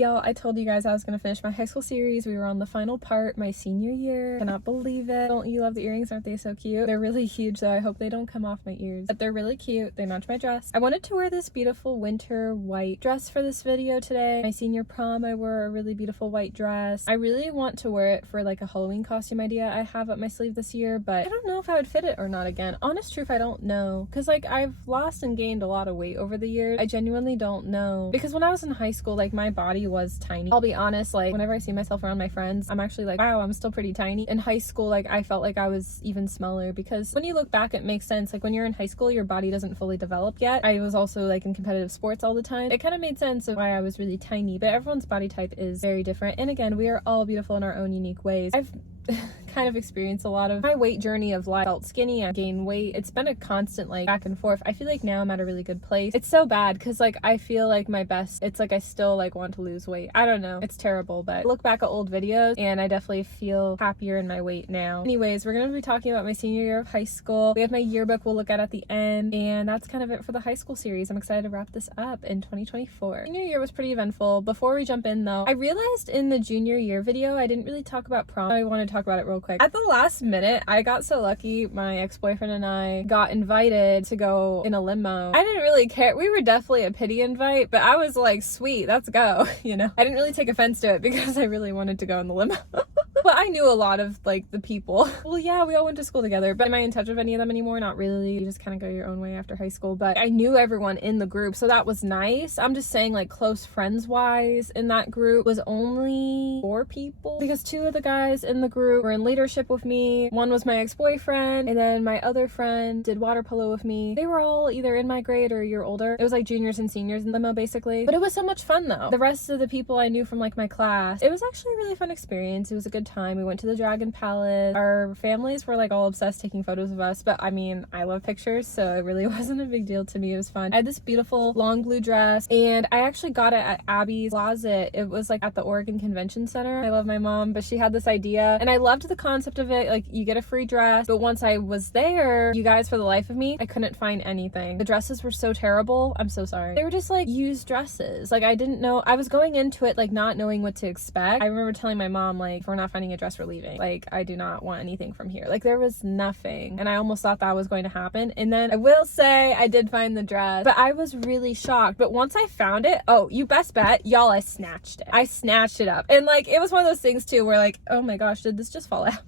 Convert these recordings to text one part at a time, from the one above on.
Y'all, I told you guys I was gonna finish my high school series. We were on the final part my senior year. Cannot believe it. Don't you love the earrings? Aren't they so cute? They're really huge though. I hope they don't come off my ears. But they're really cute. They match my dress. I wanted to wear this beautiful winter white dress for this video today. My senior prom, I wore a really beautiful white dress. I really want to wear it for like a Halloween costume idea I have up my sleeve this year, but I don't know if I would fit it or not again. Honest truth, I don't know. Cause like I've lost and gained a lot of weight over the years. I genuinely don't know. Because when I was in high school, like my body was tiny. I'll be honest, like whenever I see myself around my friends, I'm actually like, wow, I'm still pretty tiny. In high school, like I felt like I was even smaller because when you look back, it makes sense. Like when you're in high school, your body doesn't fully develop yet. I was also like in competitive sports all the time. It kind of made sense of why I was really tiny, but everyone's body type is very different. And again, we are all beautiful in our own unique ways. I've kind of experienced a lot of my weight journey of life. I felt skinny, I gained weight. It's been a constant like back and forth. I feel like now I'm at a really good place. It's so bad because like I feel like my best, it's like I still like want to lose weight. I don't know, it's terrible, but I look back at old videos and I definitely feel happier in my weight now. Anyways, we're gonna be talking about my senior year of high school. We have my yearbook we'll look at the end, and that's kind of it for the high school series. I'm excited to wrap this up in 2024. Senior year was pretty eventful. Before we jump in though, I realized in the junior year video I didn't really talk about prom. I want to talk about it real quick. At the last minute, I got so lucky. My ex-boyfriend and I got invited to go in a limo. I didn't really care. We were definitely a pity invite, but I was like, sweet, let's go. You know, I didn't really take offense to it because I really wanted to go in the limo. But I knew a lot of like the people. Well, yeah, we all went to school together, but am I in touch with any of them anymore? Not really. You just kind of go your own way after high school, but I knew everyone in the group, so that was nice. I'm just saying like close friends wise in that group was only 4 people because 2 of the guys in the group were in leadership with me. One was my ex-boyfriend, and then my other friend did water polo with me. They were all either in my grade or a year older. It was like juniors and seniors in limo basically, but it was so much fun though. The rest of the people I knew from like my class, it was actually a really fun experience. It was a good time. We went to the Dragon Palace. Our families were like all obsessed taking photos of us, but I mean, I love pictures, so it really wasn't a big deal to me. It was fun. I had this beautiful long blue dress, and I actually got it at Abby's closet. It was like at the Oregon Convention Center. I love my mom, but she had this idea, and I loved the concept of it. Like you get a free dress, but once I was there, you guys, for the life of me, I couldn't find anything. The dresses were so terrible. I'm so sorry. They were just like used dresses. Like I didn't know. I was going into it like not knowing what to expect. I remember telling my mom like, if we're not finding a dress, we're leaving. Like I do not want anything from here. Like there was nothing, and I almost thought that was going to happen. And then I will say I did find the dress, but I was really shocked. But once I found it, oh, you best bet, y'all, I snatched it. I snatched it up, and like it was one of those things too where like, oh my gosh, did this just fall out?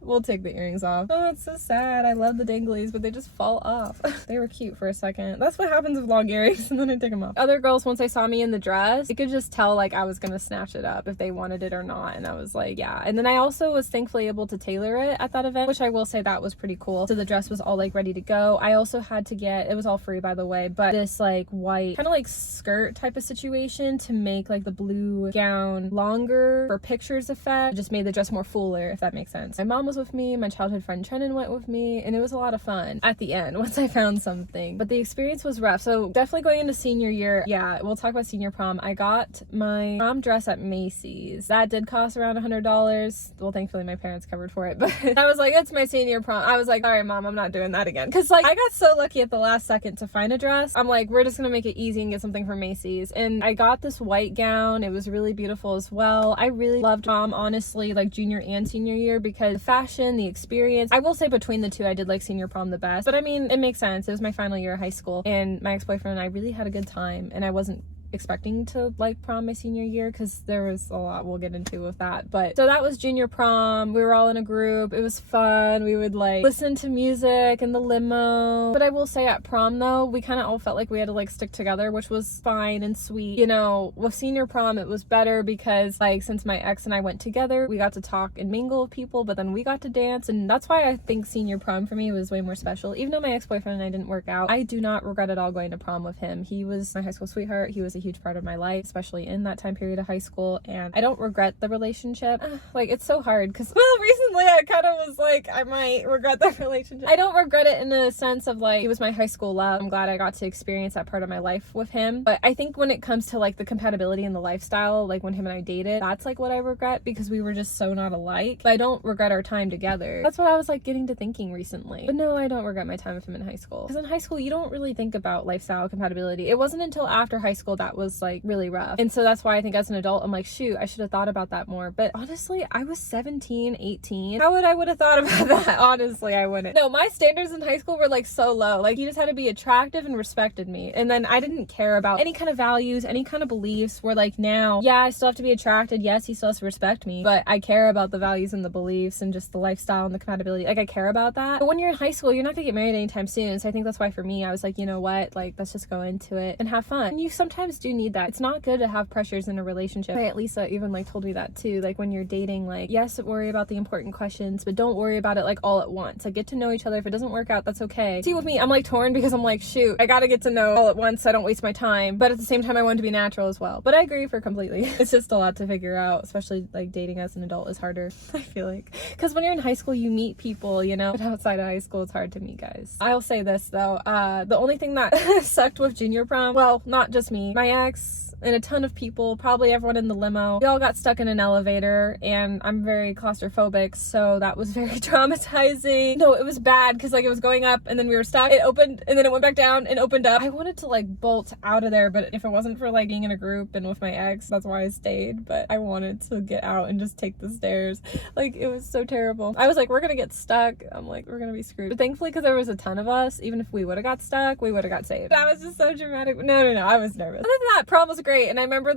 We'll take the earrings off. Oh, it's so sad. I love the danglies, but they just fall off. They were cute for a second. That's what happens with long earrings, and then I take them off. Other girls, once they saw me in the dress, you could just tell like I was gonna snatch it up if they wanted it or not, and I was like, yeah. And then I also was thankfully able to tailor it at that event, which I will say that was pretty cool. So the dress was all like ready to go. I also had to get, it was all free by the way, but this like white kind of like skirt type of situation to make like the blue gown longer for pictures effect. It just made the dress more fuller, if that makes sense. My mom was with me, my childhood friend Trennan went with me, and it was a lot of fun at the end once I found something. But the experience was rough. So definitely going into senior year, yeah, we'll talk about senior prom. I got my prom dress at Macy's. That did cost around $100. Well, thankfully my parents covered for it, but I was like, it's my senior prom. I was like, all right, mom, I'm not doing that again. Because like I got so lucky at the last second to find a dress. I'm like, we're just gonna make it easy and get something from Macy's. And I got this white gown. It was really beautiful as well. I really loved prom, honestly, like junior and senior year, because the fashion, the experience. I will say between the two, I did like senior prom the best, but I mean, it makes sense. It was my final year of high school, and my ex-boyfriend and I really had a good time, and I wasn't expecting to like prom my senior year because there was a lot we'll get into with that. But so that was junior prom. We were all in a group. It was fun. We would like listen to music in the limo. But I will say at prom though, we kind of all felt like we had to like stick together, which was fine and sweet. You know, with senior prom it was better because like since my ex and I went together, we got to talk and mingle with people, but then we got to dance, and that's why I think senior prom for me was way more special. Even though my ex-boyfriend and I didn't work out, I do not regret at all going to prom with him. He was my high school sweetheart. He was a huge part of my life, especially in that time period of high school, and I don't regret the relationship. Like it's so hard because one of the reasons recently I kind of was like, I might regret that relationship. I don't regret it in the sense of like, he was my high school love. I'm glad I got to experience that part of my life with him. But I think when it comes to like the compatibility and the lifestyle, like when him and I dated, that's like what I regret, because we were just so not alike. But I don't regret our time together. That's what I was like getting to thinking recently. But no, I don't regret my time with him in high school. Because in high school, you don't really think about lifestyle compatibility. It wasn't until after high school that was like really rough. And so that's why I think as an adult, I'm like, shoot, I should have thought about that more. But honestly, I was 17, 18. How would I have thought about that? Honestly, I wouldn't. No, my standards in high school were like so low. Like, you just had to be attractive and respected me. And then I didn't care about any kind of values, any kind of beliefs. Where like now, yeah, I still have to be attracted. Yes, he still has to respect me. But I care about the values and the beliefs and just the lifestyle and the compatibility. Like, I care about that. But when you're in high school, you're not gonna get married anytime soon. So I think that's why for me, I was like, you know what? Like, let's just go into it and have fun. And you sometimes do need that. It's not good to have pressures in a relationship. At Lisa even like told me that too. Like, when you're dating, like, yes, worry about the important questions, but don't worry about it like all at once. Like, get to know each other. If it doesn't work out, that's okay. See, with me, I'm like torn because I'm like, shoot, I gotta get to know all at once so I don't waste my time. But at the same time, I want to be natural as well. But I agree for completely. It's just a lot to figure out, especially like dating as an adult is harder, I feel like. Because when you're in high school, you meet people, you know, but outside of high school, it's hard to meet guys. I'll say this though, the only thing that sucked with junior prom, well, not just me, my ex, and a ton of people, probably everyone in the limo, we all got stuck in an elevator, and I'm very claustrophobic, so that was very traumatizing. No, it was bad because like it was going up and then we were stuck. It opened and then it went back down and opened up. I wanted to like bolt out of there, but if it wasn't for like being in a group and with my ex, that's why I stayed. But I wanted to get out and just take the stairs. Like, it was so terrible. I was like, we're gonna get stuck. I'm like, we're gonna be screwed. But thankfully, because there was a ton of us, even if we would have got stuck, we would have got saved. That was just so dramatic. No, I was nervous. Other than that, prom was great. And I remember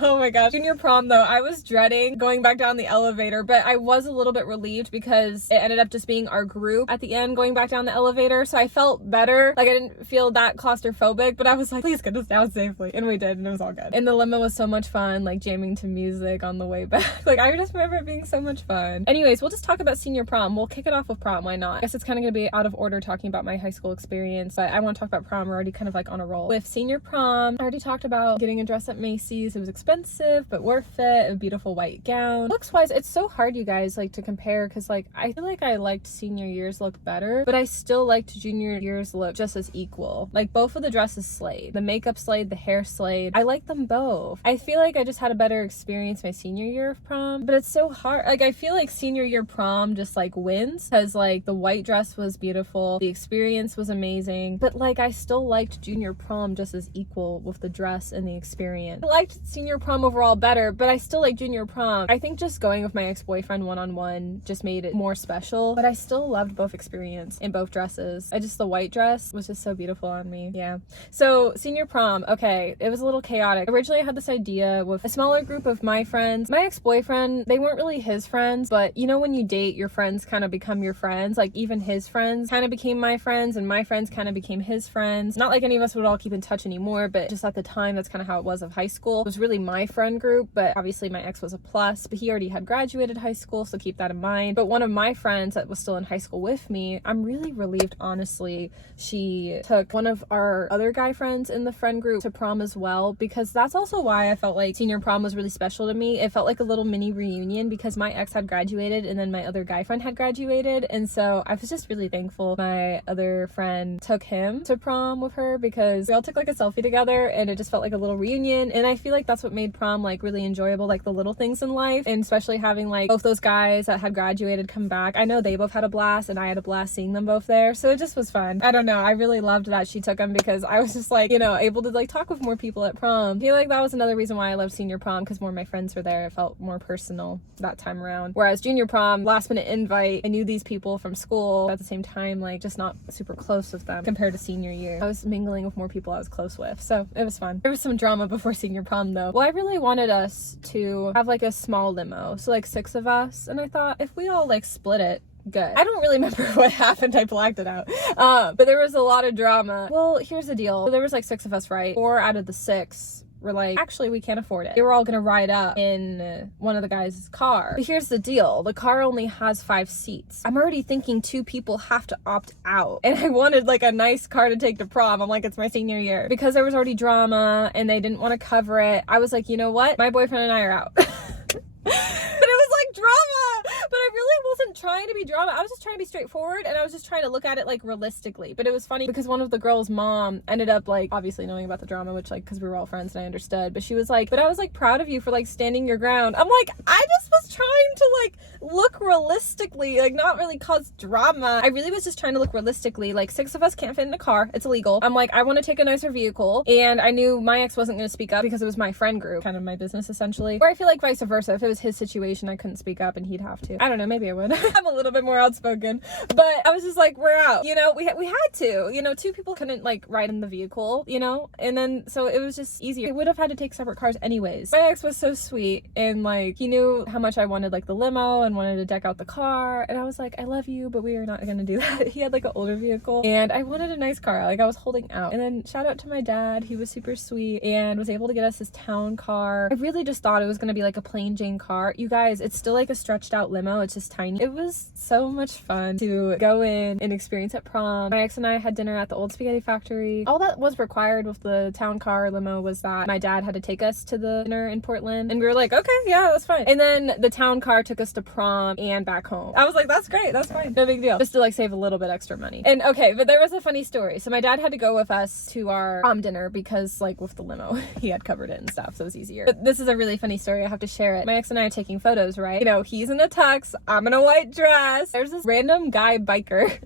oh my gosh, junior prom though, I was dreading going back down the elevator, but I was a little bit relieved because it ended up just being our group at the end going back down the elevator. So I felt better. Like, I didn't feel that claustrophobic, but I was like, please get us down safely. And we did, and it was all good. And the limo was so much fun, like jamming to music on the way back. Like, I just remember it being so much fun. Anyways, we'll just talk about senior prom. We'll kick it off with prom. Why not? I guess it's kind of gonna be out of order talking about my high school experience, but I want to talk about prom. We're already kind of like on a roll. With senior prom, I already talked about getting a dress at Macy's. It was expensive, but worth it. A beautiful white gown. Looks wise, it's so hard, you guys, like to compare, because like I feel like I liked senior year's look better, but I still liked junior year's look just as equal. Like, both of the dresses slayed. The makeup slayed, the hair slayed. I like them both. I feel like I just had a better experience my senior year of prom, but it's so hard. Like, I feel like senior year prom just like wins, because like the white dress was beautiful, the experience was amazing, but like I still liked junior prom just as equal with the dress and the experience. I liked senior prom overall better, but I still like junior prom. I think just going with my ex-boyfriend one-on-one just made it more special, but I still loved both experience in both dresses. The white dress was just so beautiful on me. Yeah. So senior prom, okay, it was a little chaotic. Originally I had this idea with a smaller group of my friends. My ex-boyfriend, they weren't really his friends, but you know when you date, your friends kind of become your friends. Like, even his friends kind of became my friends, and my friends kind of became his friends. Not like any of us would all keep in touch anymore, but just at the time, that's kind of how it was of high school. It was really my friend group, but obviously my ex was a plus, but he already had graduated high school, so keep that in mind. But one of my friends that was still in high school with me, I'm really relieved, honestly, she took one of our other guy friends in the friend group to prom as well, because that's also why I felt like senior prom was really special to me. It felt like a little mini reunion because my ex had graduated and then my other guy friend had graduated, and so I was just really thankful my other friend took him to prom with her, because we all took like a selfie together and it just felt like a little reunion. And I feel like that's what made prom like really enjoyable, like the little things in life, and especially having like both those guys that had graduated come back. I know they both had a blast and I had a blast seeing them both there, so it just was fun. I don't know, I really loved that she took him, because I was just like, you know, able to like talk with more people at prom. I feel like that was another reason why I loved senior prom, because more of my friends were there. It felt more personal that time around, whereas junior prom, last minute invite, I knew these people from school, at the same time like just not super close with them compared to senior year. I was mingling with more people I was close with, so it was fun. There was some drama before senior prom though. Well, I really wanted us to have like a small limo, so like 6 of us, and I thought if we all like split it, good. I don't really remember what happened. I blacked it out. But there was a lot of drama. Well, here's the deal. So there was like 6 of us, right? 4 out of the 6 were like, actually, we can't afford it. They were all gonna ride up in one of the guys' car. But here's the deal. The car only has 5 seats. I'm already thinking 2 people have to opt out. And I wanted like a nice car to take to prom. I'm like, it's my senior year. Because there was already drama and they didn't want to cover it, I was like, you know what? My boyfriend and I are out. But it was like drama. But I really wasn't wasn't trying to be drama. I was just trying to be straightforward, and I was just trying to look at it like realistically. But it was funny because one of the girls' mom ended up like obviously knowing about the drama, which like because we were all friends and I understood. But she was like, but I was like proud of you for like standing your ground. I'm like, I just was trying to like look realistically, like not really cause drama. I really was just trying to look realistically. Like 6 of us can't fit in a car. It's illegal. I'm like, I want to take a nicer vehicle. And I knew my ex wasn't going to speak up because it was my friend group, kind of my business essentially. Or I feel like vice versa. If it was his situation, I couldn't speak up and he'd have to. I don't know, maybe I would. I'm a little bit more outspoken, but I was just like, we're out. You know, we had to, you know, 2 people couldn't like ride in the vehicle, you know, and then so it was just easier. We would have had to take separate cars anyways. My ex was so sweet and like he knew how much I wanted like the limo and wanted to deck out the car, and I was like, I love you, but we are not gonna do that. He had like an older vehicle and I wanted a nice car. Like I was holding out. And then shout out to my dad. He was super sweet and was able to get us his town car. I really just thought it was gonna be like a plain Jane car. You guys, it's still like a stretched out limo. It's just tiny. It was so much fun to go in and experience at prom. My ex and I had dinner at the old spaghetti factory. All that was required with the town car limo was that my dad had to take us to the dinner in Portland, and we were like, okay, yeah, that's fine. And then the town car took us to prom and back home. I was like, that's great, that's fine, no big deal, just to like save a little bit extra money. And okay, but there was a funny story. So my dad had to go with us to our prom dinner because like with the limo he had covered it and stuff, so it was easier. But this is a really funny story. I have to share it. My ex and I are taking photos, right? You know, he's in a tux, I'm in a white dress. There's this random guy biker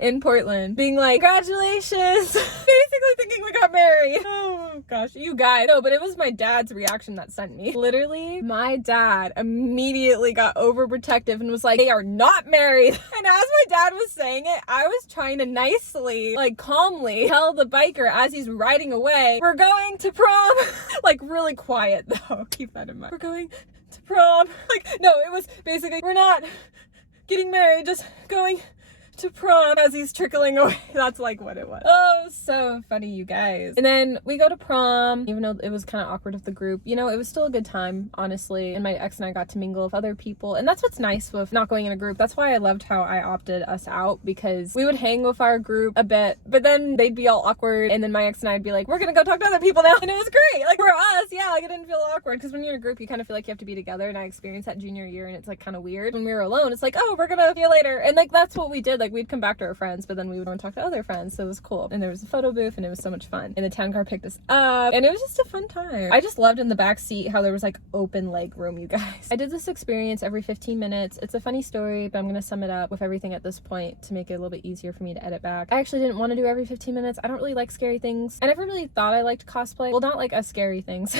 in Portland being like, congratulations, basically thinking we got married. Oh gosh, you guys. No, but it was my dad's reaction that sent me. Literally, my dad immediately got overprotective and was like, they are not married. And as my dad was saying it, I was trying to nicely, like calmly tell the biker as he's riding away, we're going to prom. Like really quiet though, keep that in mind. We're going to prom. Like, no, it was basically, we're not getting married, just going to prom as he's trickling away. That's like what it was. Oh, so funny, you guys. And then we go to prom, even though it was kind of awkward with the group. You know, it was still a good time, honestly. And my ex and I got to mingle with other people. And that's what's nice with not going in a group. That's why I loved how I opted us out, because we would hang with our group a bit, but then they'd be all awkward. And then my ex and I'd be like, we're gonna go talk to other people now. And it was great. Like for us, yeah, like it didn't feel awkward, because when you're in a group, you kind of feel like you have to be together. And I experienced that junior year, and it's like kind of weird. When we were alone, it's like, oh, we're gonna see you later. And like that's what we did. Like we'd come back to our friends, but then we would go and talk to other friends, so it was cool. And there was a photo booth, and it was so much fun. And the town car picked us up, and it was just a fun time. I just loved in the back seat how there was like open leg room, you guys. I did this experience every 15 minutes. It's a funny story, but I'm gonna sum it up with everything at this point to make it a little bit easier for me to edit back. I actually didn't want to do every 15 minutes. I don't really like scary things. I never really thought I liked cosplay. Well, not like as scary things.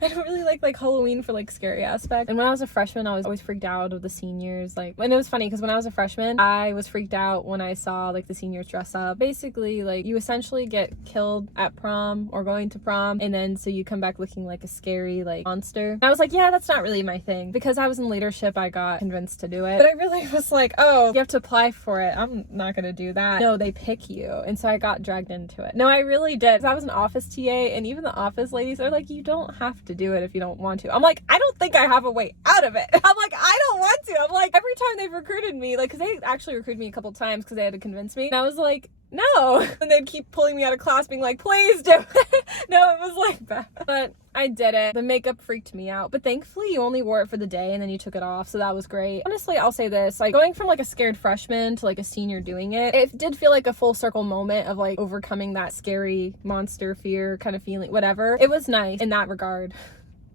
I don't really like Halloween for like scary aspect. And when I was a freshman, I was always freaked out of the seniors. Like, and it was funny because when I was a freshman, I was freaked out when I saw like the seniors dress up. Basically, like you essentially get killed at prom or going to prom, and then so you come back looking like a scary like monster. And I was like, yeah, that's not really my thing. Because I was in leadership, I got convinced to do it. But I really was like, oh, you have to apply for it. I'm not gonna do that. No, they pick you. And so I got dragged into it. No, I really did. I was an office TA, and even the office ladies are like, you don't have to do it if you don't want to. I'm like, I don't think I have a way out of it. I'm like, I don't want to. I'm like, every time they've recruited me, like, because they actually recruited me a couple times because they had to convince me. And I was like, no. And they'd keep pulling me out of class being like, please do it. No, it was like that. But I did it. The makeup freaked me out. But thankfully you only wore it for the day and then you took it off. So that was great. Honestly, I'll say this, like going from like a scared freshman to like a senior doing it, it did feel like a full circle moment of like overcoming that scary monster fear kind of feeling, whatever. It was nice in that regard.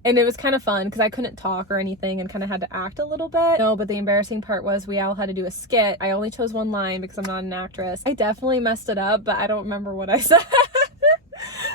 And it was kind of fun because I couldn't talk or anything and kind of had to act a little bit. No, but the embarrassing part was we all had to do a skit. I only chose one line because I'm not an actress. I definitely messed it up, but I don't remember what I said.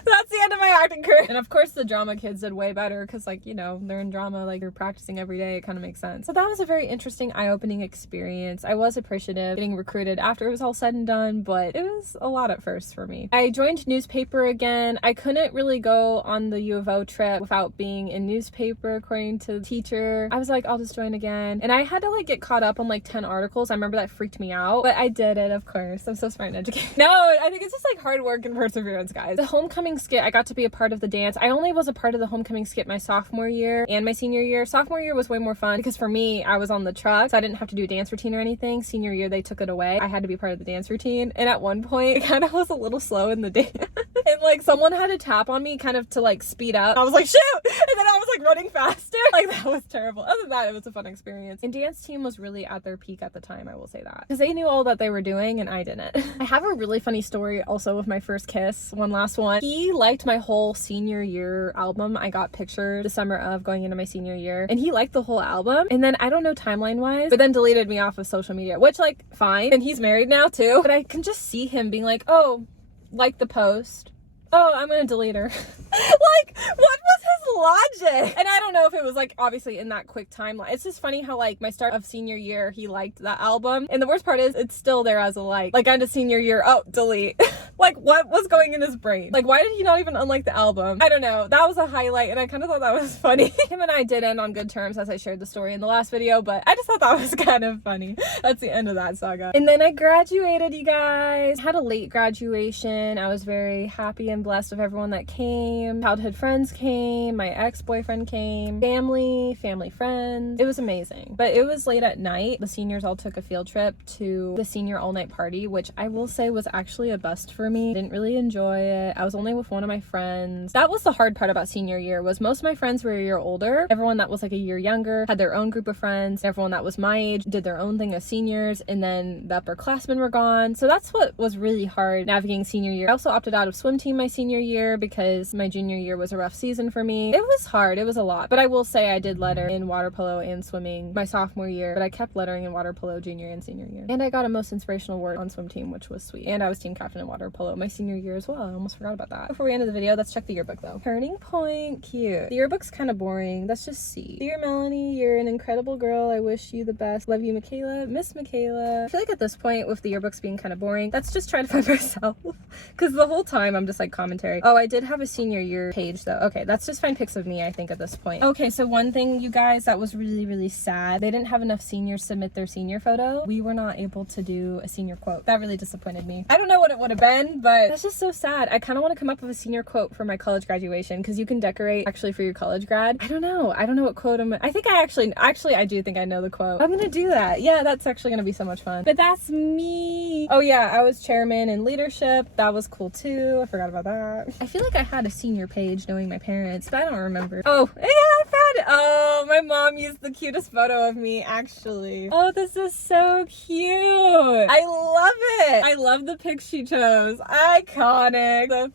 That's the end of my acting career. And of course the drama kids did way better because like, you know, they're in drama, like you're practicing every day. It kind of makes sense. So that was a very interesting, eye-opening experience. I was appreciative getting recruited after it was all said and done, but it was a lot at first for me. I joined newspaper again. I couldn't really go on the U of O trip without being in newspaper according to the teacher. I was like, I'll just join again. And I had to like get caught up on like 10 articles. I remember that freaked me out, but I did it, of course. I'm so smart and educated. No, I think it's just like hard work and perseverance, guys. The homecoming skit, I got to be a part of the dance. I only was a part of the homecoming skit my sophomore year and my senior year. Sophomore year was way more fun because for me, I was on the truck, so I didn't have to do a dance routine or anything. Senior year, they took it away. I had to be part of the dance routine. And at one point, it kind of was a little slow in the dance. And like someone had to tap on me kind of to like speed up. I was like, shoot! And then I was like running faster. Like, that was terrible. Other than that, it was a fun experience. And dance team was really at their peak at the time, I will say that. Because they knew all that they were doing and I didn't. I have a really funny story also with my first kiss. One last one. He liked my whole senior year album. I got pictures the summer of going into my senior year. And he liked the whole album. And then, I don't know timeline-wise, but then deleted me off of social media. Which, like, fine. And he's married now, too. But I can just see him being like, oh, like the post. Oh, I'm gonna delete her. Like, what was his logic? And I don't know if it was like obviously in that quick timeline. It's just funny how like my start of senior year, he liked that album. And the worst part is it's still there as a like into senior year, oh, delete. Like, what was going in his brain? Like, why did he not even unlike the album? I don't know. That was a highlight and I kind of thought that was funny. Him and I did end on good terms as I shared the story in the last video, but I just thought that was kind of funny. That's the end of that saga. And then I graduated, you guys. Had a late graduation. I was very happy and blessed with everyone that came. Childhood friends came, my ex-boyfriend came, family friends. It was amazing. But it was late at night. The seniors all took a field trip to the senior all-night party, which I will say was actually a bust for me. Didn't really enjoy it. I was only with one of my friends. That was the hard part about senior year, was most of my friends were a year older. Everyone that was like a year younger had their own group of friends. Everyone that was my age did their own thing as seniors, and then the upperclassmen were gone. So that's what was really hard navigating senior year. I also opted out of swim team my senior year because my junior year was a rough season for me. It was hard. It was a lot. But I will say I did letter in water polo and swimming my sophomore year, but I kept lettering in water polo junior and senior year. And I got a most inspirational award on swim team, which was sweet. And I was team captain in water polo my senior year as well. I almost forgot about that. Before we end the video, let's check the yearbook though. Turning point, cute. The yearbook's kind of boring. Let's just see. Dear Melanie, you're an incredible girl. I wish you the best. Love you, Michaela. Miss Michaela. I feel like at this point, with the yearbooks being kind of boring, let's just try to find myself. Because the whole time I'm just like commentary. Oh, I did have a senior year page though. Okay, let's just find pics of me, I think, at this point. Okay, so one thing, you guys, that was really, really sad. They didn't have enough seniors submit their senior photo. We were not able to do a senior quote. That really disappointed me. I don't know what it would have been, but that's just so sad. I kind of want to come up with a senior quote for my college graduation, because you can decorate actually for your college grad. I don't know what quote I think I actually I do think I know the quote. I'm gonna do that. Yeah, that's actually gonna be so much fun. But that's me. Oh yeah, I was chairman in leadership. That was cool too. I forgot about that. I feel like I had a senior page knowing my parents, but I don't remember. Oh yeah, I found it. Oh, my mom used the cutest photo of me actually. Oh, this is so cute. I love it. I love the pic she chose. Iconic.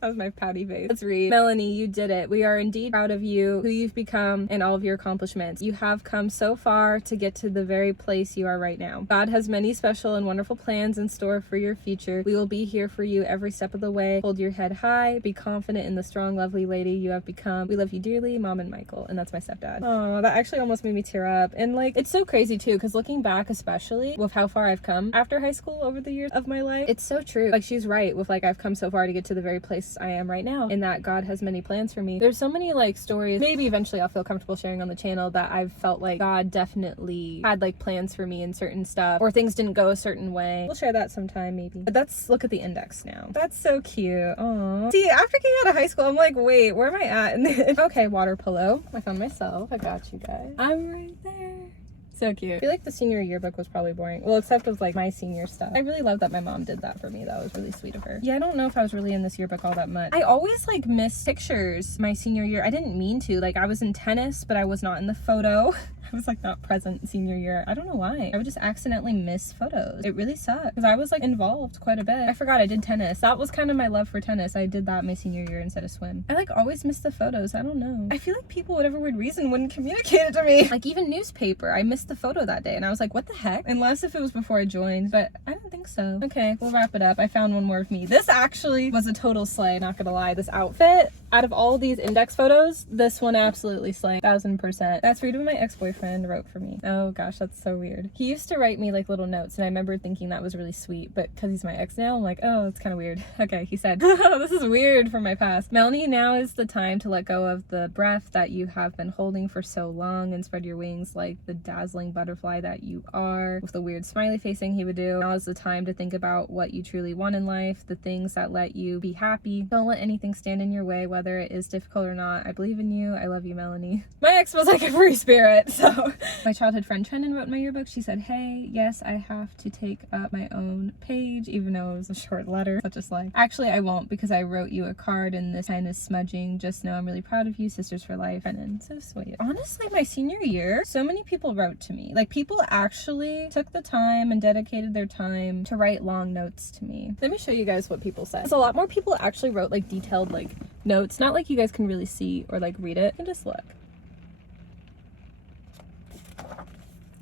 That was my pouty face. Let's read. Melanie, you did it. We are indeed proud of you, who you've become, and all of your accomplishments. You have come so far to get to the very place you are right now. God has many special and wonderful plans in store for your future. We will be here for you every step of the way. Hold your head high. Be confident in the strong, lovely lady you have become. We love you dearly, Mom and Michael. And that's my stepdad. Oh, that actually almost made me tear up. And like, it's so crazy too, because looking back, especially with how far I've come after high school over the years of my life, it's so true. Like, she's right with like, I've come so far to get to the very place I am right now, and that God has many plans for me. There's so many like stories, maybe eventually I'll feel comfortable sharing on the channel, that I've felt like God definitely had like plans for me in certain stuff, or things didn't go a certain way. We'll share that sometime maybe. But let's look at the index now. That's so cute. Aww. See, after getting out of high school, I'm like, wait, where am I at? Okay, water polo. I found myself. I got you guys. I'm right there. So cute. I feel like the senior yearbook was probably boring. Well, except with like my senior stuff. I really love that my mom did that for me. That was really sweet of her. Yeah, I don't know if I was really in this yearbook all that much. I always like miss pictures my senior year. I didn't mean to. Like, I was in tennis, but I was not in the photo. I was like not present senior year. I don't know why. I would just accidentally miss photos. It really sucked because I was like involved quite a bit. I forgot I did tennis. That was kind of my love for tennis. I did that my senior year instead of swim. I like always miss the photos. I don't know. I feel like people, whatever weird reason, wouldn't communicate it to me. Like even newspaper, I missed the photo that day and I was like, what the heck? Unless if it was before I joined, but I don't think so. Okay, we'll wrap it up. I found one more of me. This actually was a total slay, not gonna lie. This outfit, out of all these index photos, this one absolutely slayed, 1000%. That's Freedom, my ex-boyfriend, wrote for me. Oh gosh, that's so weird. He used to write me like little notes and I remember thinking that was really sweet, but because he's my ex now, I'm like, oh, it's kind of weird. Okay, he said, oh, this is weird from my past. Melanie, now is the time to let go of the breath that you have been holding for so long and spread your wings like the dazzling bustling butterfly that you are, with the weird smiley facing he would do. Now is the time to think about what you truly want in life, the things that let you be happy. Don't let anything stand in your way, whether it is difficult or not. I believe in you. I love you, Melanie. My ex was like a free spirit, so. My childhood friend Trenton wrote in my yearbook. She said, hey, yes, I have to take up my own page, even though it was a short letter. Such a slag. Actually, I won't, because I wrote you a card and this kind is smudging. Just know I'm really proud of you. Sisters for life. And so sweet. Honestly, my senior year, so many people wrote to me. Like, people actually took the time and dedicated their time to write long notes to me. Let me show you guys what people said. Because a lot more people actually wrote like detailed like notes. Not like you guys can really see or like read it. You can just look.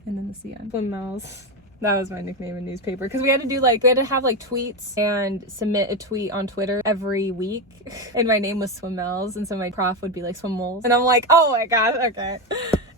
And then the CN. Swim Mel's. That was my nickname in newspaper, because we had to have like tweets and submit a tweet on Twitter every week, and my name was Swimmels, and so my prof would be like Swimmoles, and I'm like, oh my god, okay.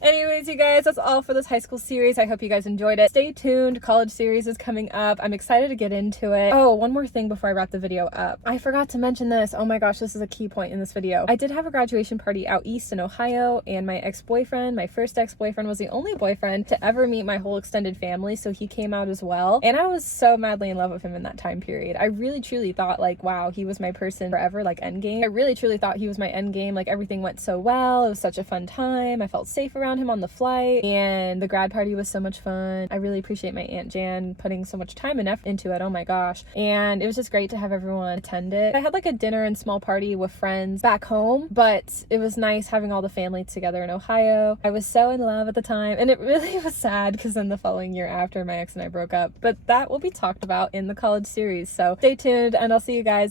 Anyways, you guys, that's all for this high school series. I hope you guys enjoyed it. Stay tuned. College series is coming up. I'm excited to get into it. Oh, one more thing before I wrap the video up. I forgot to mention this. Oh my gosh, this is a key point in this video. I did have a graduation party out east in Ohio, and my ex-boyfriend, my first ex-boyfriend, was the only boyfriend to ever meet my whole extended family, so he came out as well. And I was so madly in love with him in that time period. I really truly thought like, wow, he was my person forever, like endgame. I really truly thought he was my endgame. Like, everything went so well. It was such a fun time. I felt safe around him on the flight, and the grad party was so much fun. I really appreciate my Aunt Jan putting so much time and effort into it. Oh my gosh. And it was just great to have everyone attend it. I had like a dinner and small party with friends back home, but it was nice having all the family together in Ohio. I was so in love at the time, and it really was sad because then the following year after, my ex and I broke up, but that will be talked about in the college series. So stay tuned, and I'll see you guys